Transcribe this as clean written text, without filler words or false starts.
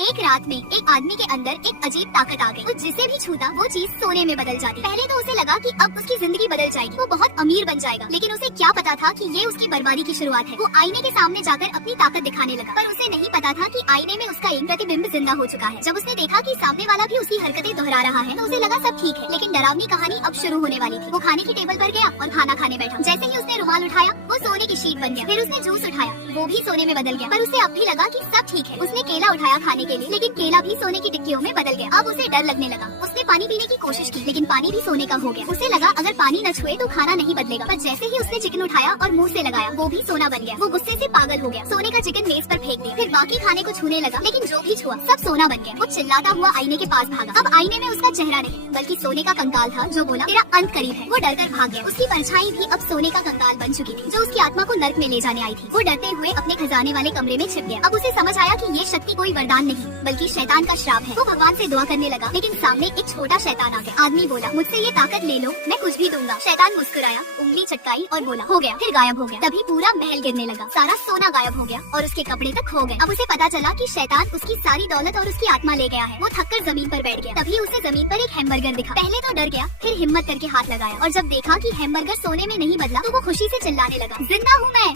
एक रात में एक आदमी के अंदर एक अजीब ताकत आ गई। तो जिसे भी छूता वो चीज सोने में बदल जाती। पहले तो उसे लगा कि अब उसकी जिंदगी बदल जाएगी, वो बहुत अमीर बन जाएगा। लेकिन उसे क्या पता था कि ये उसकी बर्बादी की शुरुआत है। वो आईने के सामने जाकर अपनी ताकत दिखाने लगा, पर उसे नहीं पता था कि आईने में उसका एक प्रतिबिंब जिंदा हो चुका है। जब उसने देखा कि सामने वाला भी उसकी हरकतें दोहरा रहा है तो उसे लगा सब ठीक है। लेकिन डरावनी कहानी अब शुरू होने वाली थी। वो खाने की टेबल पर गया और खाना खाने बैठा। जैसे ही उसने रुमाल उठाया वो सोने की शीट बन गया। फिर उसने जूस उठाया, वो भी सोने में बदल गया। पर उसे अब भी लगा कि सब ठीक है। उसने केला उठाया खाने के लिए, लेकिन केला भी सोने की टिक्कियों में बदल गया। अब उसे डर लगने लगा। उसने पानी पीने की कोशिश की, लेकिन पानी भी सोने का हो गया। उसे लगा अगर पानी न छुए तो खाना नहीं बदलेगा। पर जैसे ही उसने चिकन उठाया और मुंह से लगाया वो भी सोना बन गया। वो गुस्से से पागल हो गया, सोने का चिकन मेज पर फेंक दिया। फिर बाकी खाने को छूने लगा, लेकिन जो भी छुआ सब सोना बन गया। वो चिल्लाता हुआ आईने के पास भागा। अब आईने में उसका चेहरा नहीं बल्कि सोने का कंकाल था जो बोला तेरा अंत करीब है। वो डरकर भाग गया। उसकी परछाई भी अब सोने का कंकाल बन चुकी थी जो उसकी आत्मा को नर्क में ले जाने आई थी। वो डरते हुए अपने खजाने वाले कमरे में छिप गया। अब उसे समझ आया कि ये शक्ति कोई वरदान नहीं बल्कि शैतान का श्राप है। वो भगवान से दुआ करने लगा, लेकिन सामने एक छोटा शैतान आ गया। आदमी बोला मुझसे ये ताकत ले लो, मैं कुछ भी दूंगा। शैतान मुस्कुराया, उंगली चटकाई और बोला हो गया। फिर गायब हो गया। तभी पूरा महल गिरने लगा, सारा सोना गायब हो गया और उसके कपड़े तक खो गए। अब उसे पता चला कि शैतान उसकी सारी दौलत और उसकी आत्मा ले गया है। वो थककर जमीन पर बैठ गया। तभी उसे जमीन पर एक हैमबर्गर दिखा। पहले तो डर गया, फिर हिम्मत करके हाथ लगाया और जब देखा कि हैमबर्गर सोने में नहीं बदला तो वो खुशी से चिल्लाने लगा जिंदा हूँ मैं।